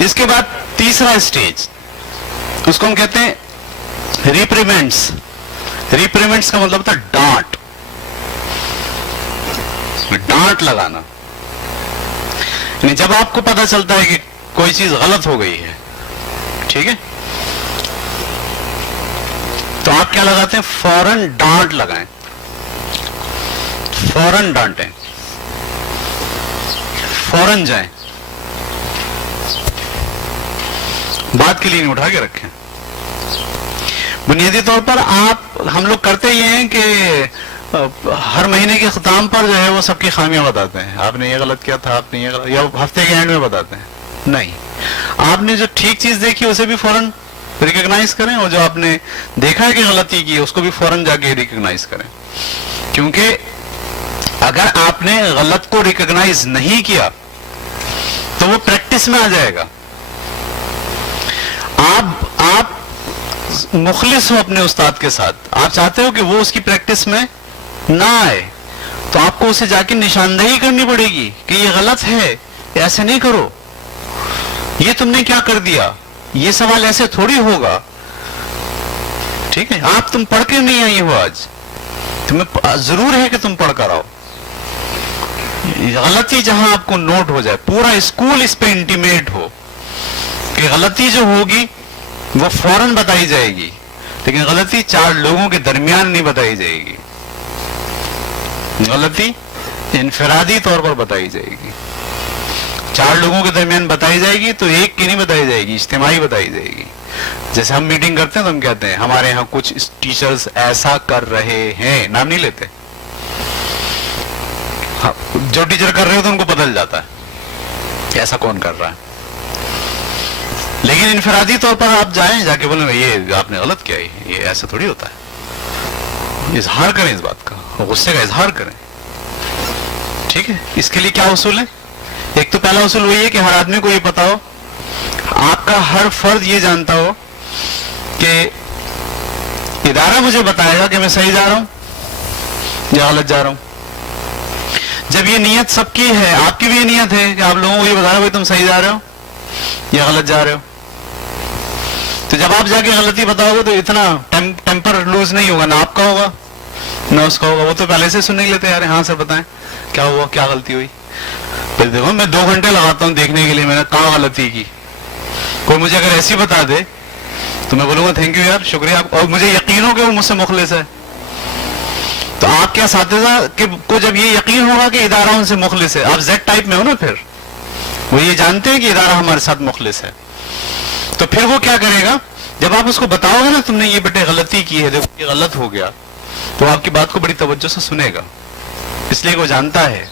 اس کے بعد تیسرا اسٹیج، اس کو ہم کہتے ہیں ریپریمنٹس. ریپریمنٹس کا مطلب تھا ڈانٹ، ڈانٹ لگانا. یعنی جب آپ کو پتا چلتا ہے کہ کوئی چیز غلط ہو گئی ہے، ٹھیک ہے، تو آپ کیا لگاتے ہیں؟ فوراً ڈانٹ لگائیں، فوراً ڈانٹیں، فوراً جائیں، بات کے لیے نہیں اٹھا کے رکھیں. بنیادی طور پر ہم لوگ کرتے یہ ہیں کہ ہر مہینے کے اختتام پر جو ہے وہ سب کی خامیاں بتاتے ہیں. آپ نے یہ غلط کیا تھا، آپ نے یہ غلط، یا ہفتے کے اینڈ میں بتاتے ہیں. نہیں، آپ نے جو ٹھیک چیز دیکھی اسے بھی فوراً ریکگنائز کریں، اور جو آپ نے دیکھا ہے کہ غلطی کی اس کو بھی فوراً جا کے ریکگنائز کریں. کیونکہ اگر آپ نے غلط کو ریکگنائز نہیں کیا تو وہ پریکٹس میں آ جائے گا. آپ مخلص ہو اپنے استاد کے ساتھ، آپ چاہتے ہو کہ وہ اس کی پریکٹس میں نہ آئے، تو آپ کو اسے جا کے نشاندہی کرنی پڑے گی کہ یہ غلط ہے، ایسے نہیں کرو، یہ تم نے کیا کر دیا، یہ سوال ایسے تھوڑی ہوگا. ٹھیک ہے، تم پڑھ کے نہیں آئی ہو، آج تمہیں ضرور ہے کہ تم پڑھ کر آؤ. غلطی جہاں آپ کو نوٹ ہو جائے، پورا اسکول اس پہ انٹیمیٹ ہو کہ غلطی جو ہوگی وہ فوراً بتائی جائے گی، لیکن غلطی 4 لوگوں کے درمیان نہیں بتائی جائے گی، غلطی انفرادی طور پر بتائی جائے گی. 4 لوگوں کے درمیان بتائی جائے گی تو ایک کی نہیں بتائی جائے گی، اجتماعی بتائی جائے گی. جیسے ہم میٹنگ کرتے ہیں تو ہم کہتے ہیں ہمارے ہاں کچھ ٹیچرز ایسا کر رہے ہیں، نام نہیں لیتے، جو ٹیچر کر رہے ہو تو ان کو پتہ چل جاتا ہے کہ ایسا کون کر رہا ہے. لیکن انفرادی طور پر آپ جائیں، جا کے بولیں یہ آپ نے غلط کیا، یہ ایسا تھوڑی ہوتا ہے. اظہار کریں اس بات کا، غصے کا اظہار کریں. ٹھیک ہے، اس کے لیے کیا اصول ہے؟ ایک تو پہلا اصول وہی ہے کہ ہر آدمی کو یہ پتا ہو، آپ کا ہر فرد یہ جانتا ہو کہ ادارہ مجھے بتائے گا کہ میں صحیح جا رہا ہوں یا غلط جا رہا ہوں. جب یہ نیت سب کی ہے، آپ کی بھی یہ نیت ہے کہ آپ لوگوں کو یہ بتا رہے ہو تم صحیح جا رہے ہو یا غلط جا رہے ہو، تو جب آپ جا کے غلطی بتاؤ گے تو اتنا ٹیمپر لوز نہیں ہوگا، نہ آپ کا ہوگا نہ اس کا ہوگا. وہ تو پہلے سے سن نہیں لیتے، یار ہاں سر بتائیں کیا ہوا، کیا غلطی ہوئی. پھر دیکھو میں 2 گھنٹے لگاتا ہوں دیکھنے کے لیے میں نے کہاں غلطی کی. کوئی مجھے اگر ایسی بتا دے تو میں بولوں گا تھینک یو یار، شکریہ آپ، اور مجھے یقین ہو کہ وہ مجھ سے مخلص ہے. تو آپ کے اساتذہ کو جب یہ یقین ہوگا کہ ادارہ ان سے مخلص ہے، آپ زیڈ ٹائپ میں ہو نا، پھر وہ یہ جانتے ہیں کہ ادارہ ہمارے ساتھ مخلص ہے، تو پھر وہ کیا کرے گا؟ جب آپ اس کو بتاؤ گے نا تم نے یہ بیٹے غلطی کی ہے، دیکھو یہ غلط ہو گیا، تو آپ کی بات کو بڑی توجہ سے سنے گا. اس لیے وہ جانتا ہے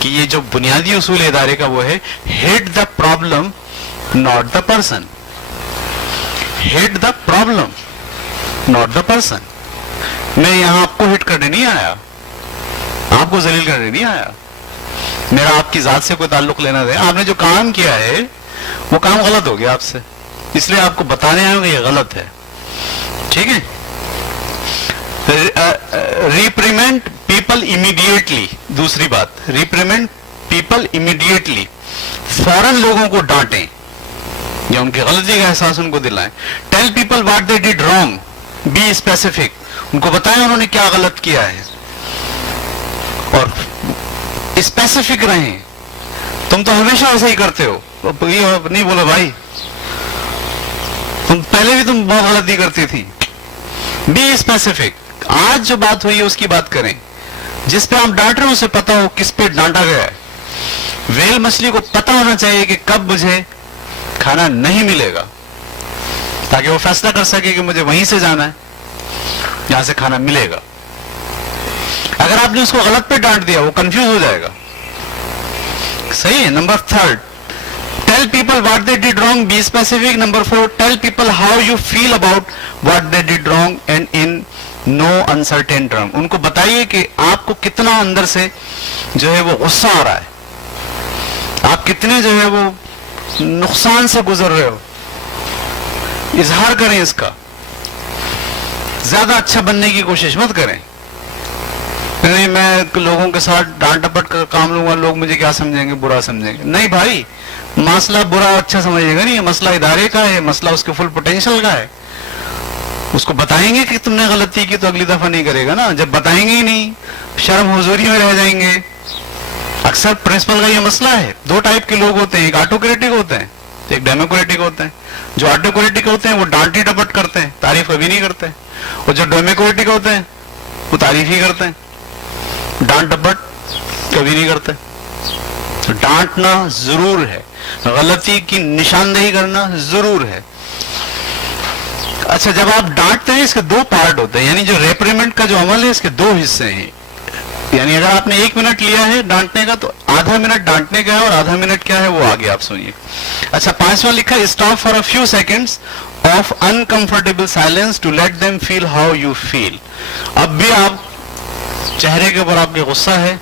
کہ یہ جو بنیادی اصول ادارے کا وہ ہے hit the problem not the person. Hit the problem not the person. میں یہاں آپ کو ہٹ کرنے نہیں آیا، آپ کو ذلیل کرنے نہیں آیا، میرا آپ کی ذات سے کوئی تعلق لینا دے. آپ نے جو کام کیا ہے وہ کام غلط ہو گیا آپ سے، اس لیے آپ کو بتانے آئے کہ یہ غلط ہے. ٹھیک ہے، ریپریمنٹ پیپل امیڈیٹلی. دوسری بات، ریپریمنٹ پیپل امیڈیٹلی. فوراً لوگوں کو ڈانٹیں یا ان کی غلطی کا احساس ان کو دلائیں. Tell people what they did wrong, be specific. ان کو بتائیں انہوں نے کیا غلط کیا ہے اور اسپیسیفک رہیں. تم تو ہمیشہ ایسا ہی کرتے ہو، یہ نہیں بولو بھائی تم پہلے بھی تم بہت غلطی کرتی تھی. Be specific. آج جو بات ہوئی ہے اس کی بات کریں. جس پہ آپ ڈانٹ رہے ہیں اسے پتا ہو کس پہ ڈانٹا گیا ہے. ویل مچھلی کو پتا ہونا چاہیے کہ کب مجھے کھانا نہیں ملے گا، تاکہ وہ فیصلہ کر سکے کہ مجھے وہیں سے جانا ہے جہاں سے کھانا ملے گا. اگر آپ نے اس کو غلط پہ ڈانٹ دیا وہ کنفیوز ہو جائے گا. صحیح ہے. نمبر 3، tell people what they did wrong, be specific. نمبر 4، tell people how you feel about what they did wrong and in no uncertain term. ان کو بتائیے کہ آپ کو کتنا اندر سے جو ہے وہ غصہ آ رہا ہے، آپ کتنے جو ہے وہ نقصان سے گزر رہے ہو. اظہار کریں اس کا. زیادہ اچھا بننے کی کوشش مت کریں. نہیں میں لوگوں کے ساتھ ڈانٹ ڈپٹ کر کام لوں گا، لوگ مجھے کیا سمجھیں گے، برا سمجھیں گے. نہیں بھائی، مسئلہ برا اچھا سمجھے گا نہیں, یہ مسئلہ ادارے کا ہے, مسئلہ اس کے فل پوٹینشیل کا ہے. اس کو بتائیں گے کہ تم نے غلطی کی تو اگلی دفعہ نہیں کرے گا نا. جب بتائیں گے ہی نہیں, شرم حضوری میں رہ جائیں گے. اکثر پرنسپل کا یہ مسئلہ ہے. دو ٹائپ کے لوگ ہوتے ہیں, ایک آٹوکریٹک ہوتے ہیں, ایک ڈیموکریٹک ہوتے ہیں. جو آٹوکریٹک ہوتے ہیں وہ ڈانٹ ڈپٹ کرتے ہیں, تعریف کبھی نہیں کرتے. اور جو ڈیموکریٹک ہوتے ہیں وہ تعریف ہی کرتے ہیں, ڈانٹ ڈپٹ کبھی نہیں کرتے. ڈانٹنا ضرور ہے, غلطی کی نشاندہی کرنا ضرور ہے. اچھا, جب آپ ڈانٹتے ہیں اس کے دو پارٹ ہوتے ہیں, یعنی جو ریپریمنٹ کا جو عمل ہے اس کے دو حصے ہیں. یعنی اگر آپ نے 1 منٹ لیا ہے ڈانٹنے کا تو آدھا منٹ ڈانٹنے کا ہے اور آدھا منٹ کیا ہے وہ آگے آپ سنیے. اچھا, 5واں لکھا, stop for a few seconds of uncomfortable silence to let them feel how you feel. اب بھی آپ چہرے کے اوپر آپ کے غصہ ہے,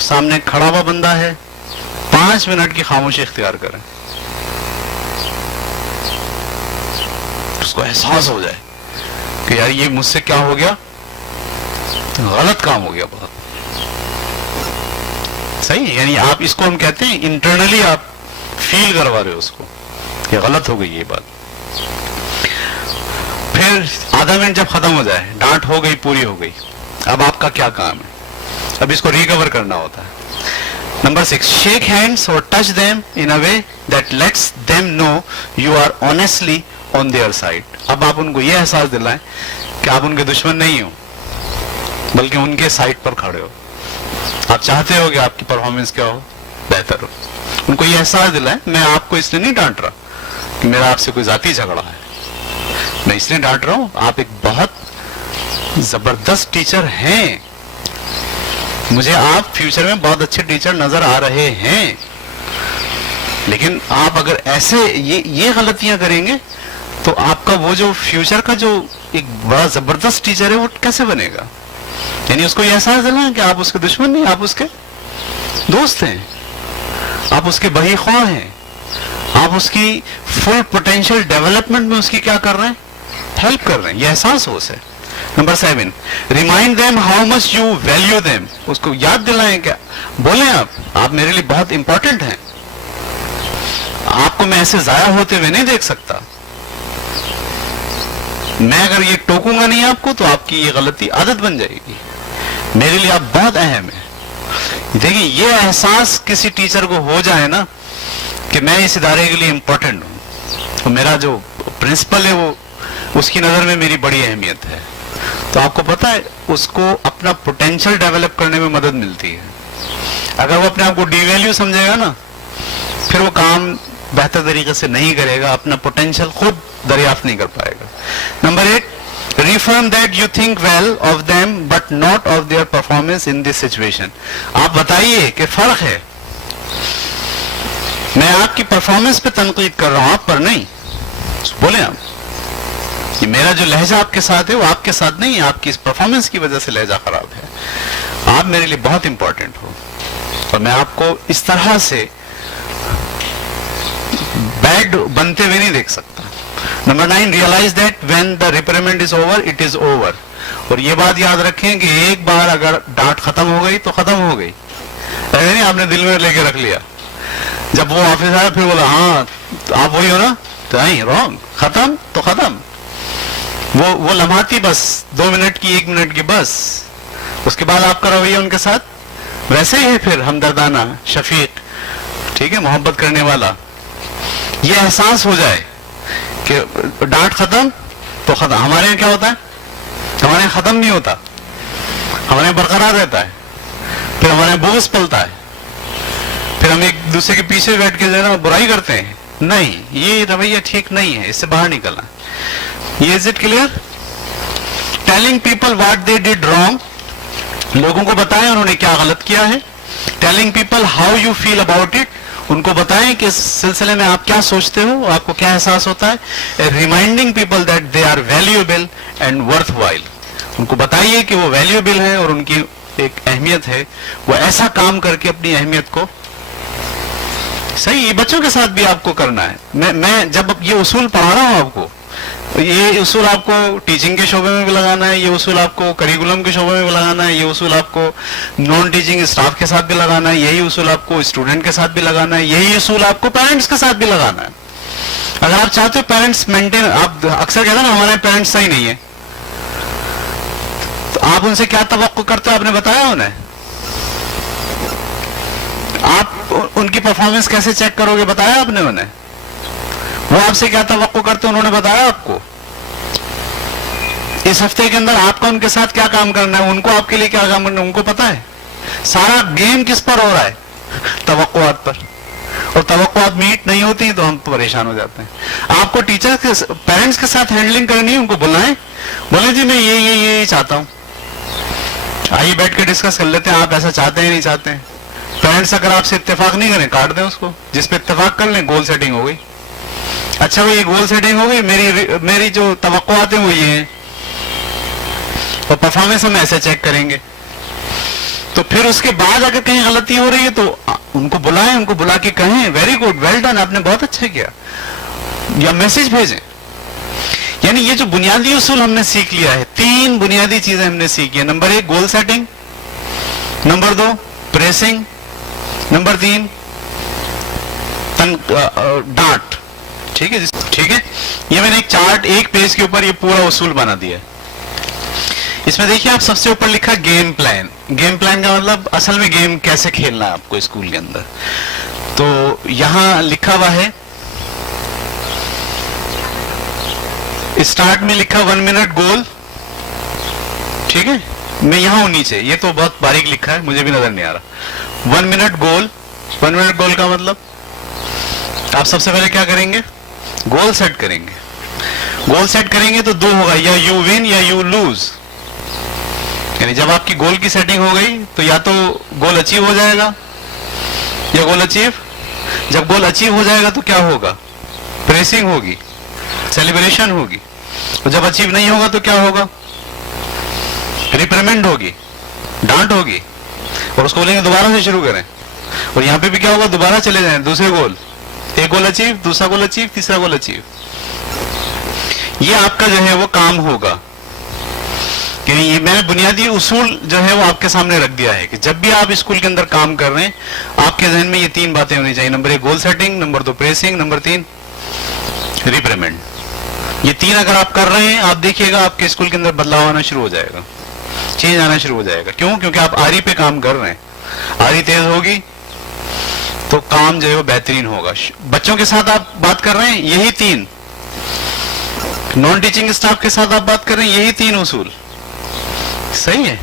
سامنے کھڑا ہوا بندہ ہے, 5 منٹ کی خاموشی اختیار کریں. اس کو احساس ہو جائے کہ یار یہ مجھ سے کیا ہو گیا, غلط کام ہو گیا بہت. صحیح, یعنی آپ اس کو ہم کہتے ہیں انٹرنلی آپ فیل کروا رہے ہو اس کو کہ غلط ہو گئی یہ بات. پھر آدھا منٹ جب ختم ہو جائے, ڈانٹ ہو گئی, پوری ہو گئی, اب آپ کا کیا کام ہے, اب اس کو ریکور کرنا ہوتا ہے. نمبر 6, شیک ہینڈس اور touch them in a way that lets them know you are honestly on their side. اب آپ ان کو یہ احساس دلائیں کہ آپ ان کے دشمن نہیں ہو بلکہ ان کے سائڈ پر کھڑے ہو. آپ چاہتے ہو کہ آپ کی پرفارمنس کیا ہو, بہتر ہو. ان کو یہ احساس دلائیں میں آپ کو اس لیے نہیں ڈانٹ رہا کہ میرا آپ سے کوئی ذاتی جھگڑا ہے, میں اس لیے ڈانٹ رہا ہوں آپ ایک بہت زبردست ٹیچر ہیں, مجھے آپ فیوچر میں بہت اچھے ٹیچر نظر آ رہے ہیں, لیکن آپ اگر ایسے یہ غلطیاں کریں گے تو آپ کا وہ جو فیوچر کا جو ایک بڑا زبردست ٹیچر ہے وہ کیسے بنے گا. یعنی اس کو یہ احساس دلائیں کہ آپ اس کے دشمن نہیں, آپ اس کے دوست ہیں, آپ اس کے بہی خواہ ہیں, آپ اس کی فل پوٹینشیل ڈیولپمنٹ میں اس کی کیا کر رہے ہیں, ہیلپ کر رہے ہیں. یہ احساس ہو اسے. نمبر 7, remind them how much you value them. اس کو یاد دلائیں کہ بولیں آپ میرے لیے بہت امپورٹنٹ ہیں, آپ کو میں ایسے ضائع ہوتے ہوئے نہیں دیکھ سکتا. میں اگر یہ ٹوکوں گا نہیں آپ کو تو آپ کی یہ غلطی عادت بن جائے گی. میرے لیے آپ بہت اہم ہیں. دیکھیں یہ احساس کسی ٹیچر کو ہو جائے نا کہ میں اس ادارے کے لیے امپورٹنٹ ہوں, تو میرا جو پرنسپل ہے وہ اس کی نظر میں میری بڑی اہمیت ہے, تو آپ کو پتا ہے اس کو اپنا پوٹینشیل ڈیولپ کرنے میں مدد ملتی ہے. اگر وہ اپنے آپ کو ڈی ویلیو سمجھے گا نا پھر وہ کام بہتر طریقے سے نہیں کرے گا, اپنا پوٹینشیل خود دریافت نہیں کر پائے گا. نمبر 8, reaffirm that you think well of them but not of their performance in this situation. آپ بتائیے کہ فرق ہے, میں آپ کی پرفارمنس پہ تنقید کر رہا ہوں, آپ پر نہیں. بولیں آپ, یہ میرا جو لہجہ آپ کے ساتھ ہے وہ آپ کے ساتھ نہیں ہے, آپ کی اس پرفارمنس کی وجہ سے لہجہ خراب ہے. آپ میرے لیے بہت امپورٹنٹ ہو اور میں آپ کو اس طرح سے بیڈ بنتے ہوئے نہیں دیکھ سکتا. نمبر 9, realise that when the reprimand is over it is over. اور یہ بات یاد رکھیں کہ ایک بار اگر ڈانٹ ختم ہو گئی تو ختم ہو گئی, نہیں آپ نے دل میں لے کے رکھ لیا. جب وہ آفس آیا پھر بولا ہاں آپ وہی ہو نا, تو نہیں رانگ, ختم تو ختم. وہ لمحاتی بس 2 منٹ کی 1 منٹ کی بس, اس کے بعد آپ کا رویہ ان کے ساتھ ویسے ہی ہے پھر ہمدردانہ, شفیق, ٹھیک ہے, محبت کرنے والا. یہ احساس ہو جائے کہ ڈانٹ ختم تو ختم. ہمارے یہاں کیا ہوتا ہے, ہمارے یہاں ختم نہیں ہوتا, ہمارے یہاں برقرار رہتا ہے, پھر ہمارے یہاں بغض پلتا ہے, پھر ہم ایک دوسرے کے پیچھے بیٹھ کے ذرا برائی کرتے ہیں. نہیں, یہ رویہ ٹھیک نہیں ہے, اس سے باہر نکلنا. یہ is it clear. Telling people what they did wrong, لوگوں کو بتائیں انہوں نے کیا غلط کیا ہے. Telling people how you feel about it, ان کو بتائیں کہ اس سلسلے میں آپ کیا سوچتے ہو, آپ کو کیا احساس ہوتا ہے. Reminding people that they are valuable and worthwhile, ان کو بتائیے کہ وہ ویلیوبل ہے اور ان کی ایک اہمیت ہے, وہ ایسا کام کر کے اپنی اہمیت کو. صحیح, یہ بچوں کے ساتھ بھی آپ کو کرنا ہے. میں جب یہ اصول پڑھا رہا ہوں آپ کو, یہ اصول آپ کو ٹیچنگ کے شعبے میں بھی لگانا ہے, یہ اصول آپ کو کریکولم کے شعبے میں بھی لگانا ہے, یہ اصول آپ کو نان ٹیچنگ اسٹاف کے ساتھ بھی لگانا ہے, یہی اصول آپ کو اسٹوڈنٹ کے ساتھ بھی لگانا ہے, یہی اصول آپ کو پیرنٹس کے ساتھ بھی لگانا ہے. اگر آپ چاہتے ہو پیرنٹس مینٹین, آپ اکثر کہتے ہیں نا ہمارے پیرنٹس صحیح نہیں ہے, تو آپ ان سے کیا توقع کرتے ہو, آپ نے بتایا انہیں؟ آپ ان کی پرفارمنس کیسے چیک کرو گے, بتایا آپ نے انہیں؟ وہ آپ سے کیا توقع کرتے انہوں نے بتایا آپ کو؟ اس ہفتے کے اندر آپ کا ان کے ساتھ کیا کام کرنا ہے, ان کو آپ کے لیے کیا کام کرنا ہے, ان کو پتا ہے؟ سارا گیم کس پر ہو رہا ہے؟ توقعات پر. اور توقعات میٹ نہیں ہوتی تو ہم پریشان ہو جاتے ہیں. آپ کو ٹیچر کے پیرنٹس کے ساتھ ہینڈلنگ کرنی ہے, ان کو بلائیں, بولیں جی میں یہ چاہتا ہوں, آئیے بیٹھ کے ڈسکس کر لیتے ہیں, آپ ایسا چاہتے ہیں نہیں چاہتے ہیں. پیرنٹس اگر آپ سے اتفاق نہیں کریں کاٹ دیں اس کو, جس پہ اتفاق کر لیں گول سیٹنگ ہو گئی. اچھا وہ یہ گول سیٹنگ ہو گئی, میری جو توقعات ہیں وہ یہ ہیں, اور پرفارمنس ہم ایسے چیک کریں گے. تو پھر اس کے بعد اگر کہیں غلطی ہو رہی ہے تو ان کو بلائیں, ان کو بلا کے کہیں ویری گڈ, ویل ڈن, آپ نے بہت اچھا کیا, یا میسج بھیجیں. یعنی یہ جو بنیادی اصول ہم نے سیکھ لیا ہے, 3 بنیادی چیزیں ہم نے سیکھی ہیں. Number 1 goal setting, number 2 praising, number 3 ڈانٹ. ٹھیک ہے, ٹھیک ہے. یہ میں نے ایک چارٹ, ایک پیج کے اوپر یہ پورا اصول بنا دیا ہے. اس میں دیکھیے آپ سب سے اوپر لکھا گیم پلان. گیم پلان کا مطلب اصل میں گیم کیسے کھیلنا ہے آپ کو اسکول کے اندر. تو یہاں لکھا ہوا ہے, اسٹارٹ میں لکھا 1 منٹ گول. ٹھیک ہے, میں یہاں ہوں نیچے, یہ تو بہت باریک لکھا ہے, مجھے بھی نظر نہیں آ رہا. 1 منٹ گول. 1 منٹ گول کا مطلب آپ سب سے پہلے کیا کریں گے, گول سیٹ کریں گے. گول سیٹ کریں گے تو 2 ہوگا, یا یو ون یا یو لوز. یعنی جب آپ کی گول کی سیٹنگ ہو گئی تو یا تو گول اچیو ہو جائے گا یا گول اچیو. جب گول اچیو ہو جائے گا تو کیا ہوگا, پریسنگ ہوگی, سیلیبریشن ہوگی. اور جب اچیو نہیں ہوگا تو کیا ہوگا, ریپریمنڈ ہوگی, ڈانٹ ہوگی, اور اس کو بولیں گے دوبارہ سے شروع کریں. اور یہاں پہ بھی کیا ہوگا, دوبارہ چلے جائیں, دوسرے گول, ایک گول اچیو, دوسرا گول اچیو, تیسرا گول اچیو. یہ آپ کا جو ہے وہ کام ہوگا. یعنی یہ میں نے بنیادی اصول جو ہے وہ آپ کے سامنے رکھ دیا ہے کہ جب بھی آپ اسکول کے اندر کام کر رہے ہیں آپ کے ذہن میں یہ 3 باتیں ہونی چاہیے. Number 1 goal setting, number 2 praising, number 3 reprimand. یہ 3 اگر آپ کر رہے ہیں آپ دیکھیے گا آپ کے اسکول کے اندر بدلاؤ آنا شروع ہو جائے گا, چینج آنا شروع ہو جائے گا. کیوں؟ کیونکہ آپ آری پہ کام کر رہے ہیں. آری تیز ہوگی تو کام جو ہے وہ بہترین ہوگا. بچوں کے ساتھ آپ بات کر رہے ہیں, یہی 3. نان ٹیچنگ اسٹاف کے ساتھ آپ بات کر رہے ہیں, یہی 3 اصول. صحیح ہے.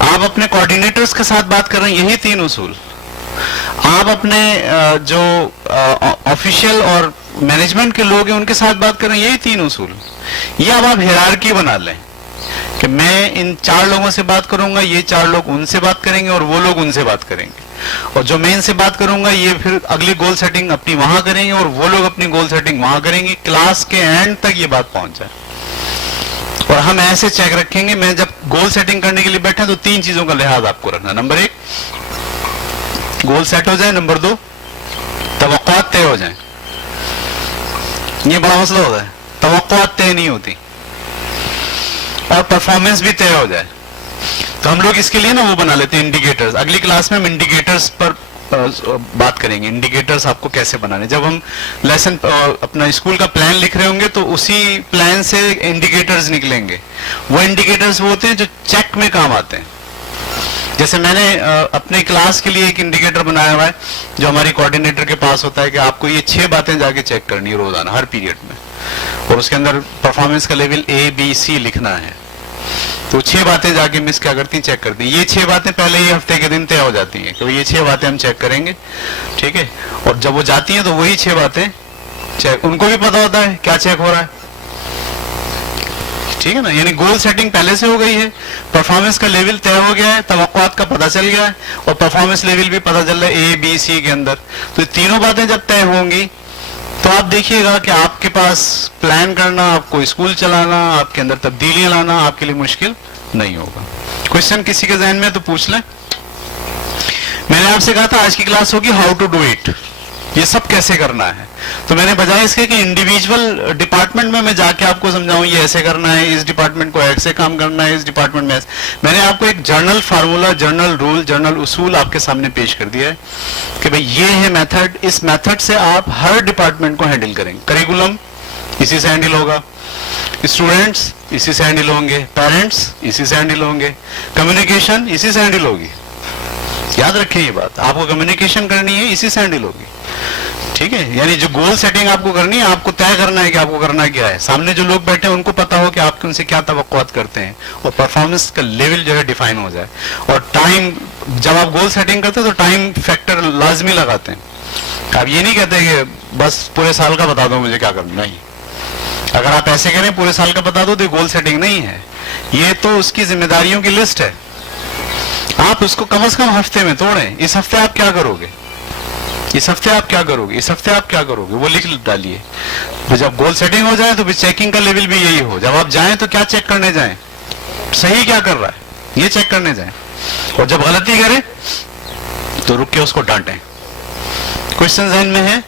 آپ اپنے کوآرڈینیٹرز کے ساتھ بات کر رہے ہیں, یہی 3 اصول. آپ اپنے جو آفیشیل اور مینجمنٹ کے لوگ ہیں ان کے ساتھ بات کر رہے ہیں, یہی 3 اصول. یہ اب آپ ہیرارکی بنا لیں کہ میں ان 4 لوگوں سے بات کروں گا, یہ 4 لوگ ان سے بات کریں گے اور وہ لوگ ان سے بات کریں گے, اور جو میں ان سے بات کروں گا یہ پھر اگلی گول سیٹنگ اپنی وہاں کریں گے اور وہ لوگ اپنی گول سیٹنگ وہاں کریں گے. کلاس کے اینڈ تک یہ بات پہنچ جائے. اور ہم ایسے چیک رکھیں گے, میں جب گول سیٹنگ کرنے کے لیے بیٹھا تو 3 چیزوں کا لحاظ آپ کو رکھنا. نمبر 1 گول سیٹ ہو جائے, نمبر 2 توقعات طے ہو جائیں. یہ بڑا مسئلہ ہوتا ہے, توقعات طے نہیں ہوتی, اور پرفارمنس بھی طے ہو جائے. تو ہم لوگ اس کے لیے نا وہ بنا لیتے ہیں انڈیکیٹرز. اگلی کلاس میں ہم انڈیکیٹرز پر بات کریں گے, انڈیکیٹرز آپ کو کیسے بنانے. جب ہم لیسن اپنا اسکول کا پلان لکھ رہے ہوں گے تو اسی پلان سے انڈیکیٹرز نکلیں گے. وہ انڈیکیٹرز وہ ہوتے ہیں جو چیک میں کام آتے ہیں. جیسے میں نے اپنے کلاس کے لیے ایک انڈیکیٹر بنایا ہوا ہے جو ہماری کوآرڈینیٹر کے پاس ہوتا ہے کہ آپ کو یہ 6 باتیں جا کے چیک کرنی ہے روزانہ ہر پیریڈ میں, اور اس کے اندر پرفارمنس کا لیول A B C لکھنا ہے. تو 6 باتیں جا کے مس کیا کرتی ہیں, چیک کرتی ہیں. یہ 6 باتیں پہلے ہی ہفتے کے دن طے ہو جاتی ہیں کہ یہ 6 باتیں ہم چیک کریں گے. ٹھیک ہے, اور جب وہ جاتی ہیں تو وہی 6 باتیں چیک, ان کو بھی پتا ہوتا ہے کیا چیک ہو رہا ہے. ٹھیک ہے نا, یعنی گول سیٹنگ پہلے سے ہو گئی ہے, پرفارمنس کا لیول طے ہو گیا ہے, توقعات کا پتہ چل گیا ہے, اور پرفارمنس لیول بھی پتہ چل رہا ہے A B C کے اندر. تو یہ تینوں باتیں جب طے ہوں گی تو آپ دیکھیے گا کہ آپ کے پاس پلان کرنا, آپ کو اسکول چلانا, آپ کے اندر تبدیلیاں لانا آپ کے لیے مشکل نہیں ہوگا. کوشچن کسی کے ذہن میں تو پوچھ لیں. میں نے آپ سے کہا تھا آج کی کلاس ہوگی ہاؤ ٹو ڈو اٹ, یہ سب کیسے کرنا ہے. تو میں نے بجائے اس کے کہ انڈیویجول ڈپارٹمنٹ میں جا کے آپ کو سمجھاؤں یہ ایسے کرنا ہے, اس ڈپارٹمنٹ کو ایسے کام کرنا ہے, اس ڈپارٹمنٹ میں ایسے, میں نے آپ کو ایک general formula, general rule, general اصول آپ کے سامنے پیش کر دیا ہے کہ بھئی یہ ہے میتھڈ, اس میتھڈ سے آپ ہر ڈپارٹمنٹ کو ہینڈل کریں گے. کریکولم اسی سے ہینڈل ہوگا, اسٹوڈنٹس اسی سے ہینڈل ہوں گے, پیرنٹس اسی سے ہینڈل ہوں گے, کمیونیکیشن اسی سے ہینڈل ہوگی. یاد رکھیں یہ بات, آپ کو کمیونیکیشن کرنی ہے اسی سے ہینڈل ہوگی. ٹھیک ہے, یعنی جو گول سیٹنگ آپ کو کرنی ہے, آپ کو طے کرنا ہے کہ آپ کو کرنا کیا ہے. سامنے جو لوگ بیٹھے ہیں ان کو پتا ہو کہ آپ ان سے کیا توقعات کرتے ہیں, اور پرفارمنس کا لیول جو ہے ڈیفائن ہو جائے. اور ٹائم, جب آپ گول سیٹنگ کرتے ہیں تو ٹائم فیکٹر لازمی لگاتے ہیں. آپ یہ نہیں کہتے کہ بس پورے سال کا بتا دو مجھے کیا کرنا. نہیں, اگر آپ ایسے کریں پورے سال کا بتا دو تو یہ گول سیٹنگ نہیں ہے, یہ تو اس کی ذمہ داریوں کی لسٹ ہے. آپ اس کو کم از کم ہفتے میں توڑیں. اس ہفتے آپ کیا کرو گے, اس ہفتے آپ کیا کرو گے, اس ہفتے آپ کیا کرو گے, وہ لکھ ڈالیے. جب گول سیٹنگ ہو جائے تو پھر چیکنگ کا لیول بھی یہی ہو. جب آپ جائیں تو کیا چیک کرنے جائیں, صحیح کیا کر رہا ہے یہ چیک کرنے جائیں. اور جب غلطی کرے تو رک کے اس کو ڈانٹیں. کوشچن ذہن میں ہے؟